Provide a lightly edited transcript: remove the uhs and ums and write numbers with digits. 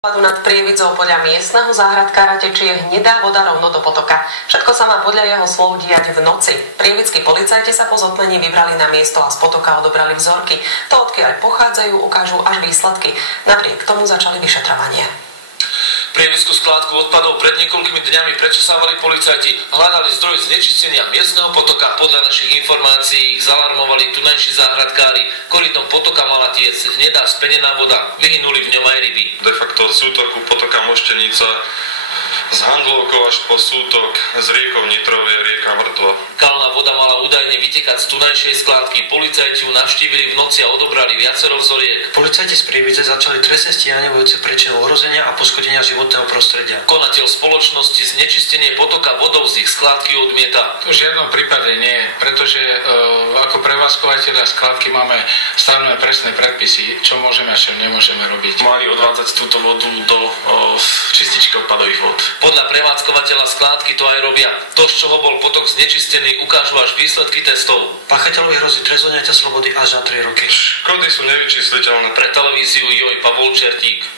Nad Prievidzou podľa miestneho záhradkára tečie hnedá voda rovno do potoka. Všetko sa má podľa jeho slov diať v noci. Prievidskí policajti sa po zotmení vybrali na miesto a z potoka odobrali vzorky. To, odkiaľ pochádzajú, ukážu až výsledky. Napriek tomu začali vyšetrovanie. Prievidskú skládku odpadov pred niekoľkými dňami prečesávali policajti, hľadali zdroj znečistenia miestneho potoka. Podľa našich informácií ich zalarmovali tunajší záhradkári. Korytom potoka mala tiecť hnedá spenená voda, vyhynuli v ňom aj ryby. De facto od sútoku potoka Moštenica z Handlovkou až po sútok z riekou Nitrov je rieka mŕtva. Kalná voda mala údajne vytekať z tunajšej skládky. Policajti ju navštívili v noci a odobrali viacero vzoriek. Policajti z Prievidze začali trestné stíhanie vojúce príčinu ohrozenia a poškodenia životného prostredia. Konateľ spoločnosti znečistenie potoka vodou z ich skládky odmieta. V žiadnom prípade nie, pretože ako prevádzkovateľia skládky máme stanovené presné predpisy, čo môžeme a čo nemôžeme robiť. Mali odvádzať túto vodu do čističky odpadových vod. Podľa prevádzkovateľa skládky to aj robia. To, z čoho bol potok znečistený, ukážu až výsledky testov. Páchateľovi hrozí trest odňatia slobody až na 3 roky. Škody sú nevyčísliteľné. Pre televíziu Joj Pavol Čertík.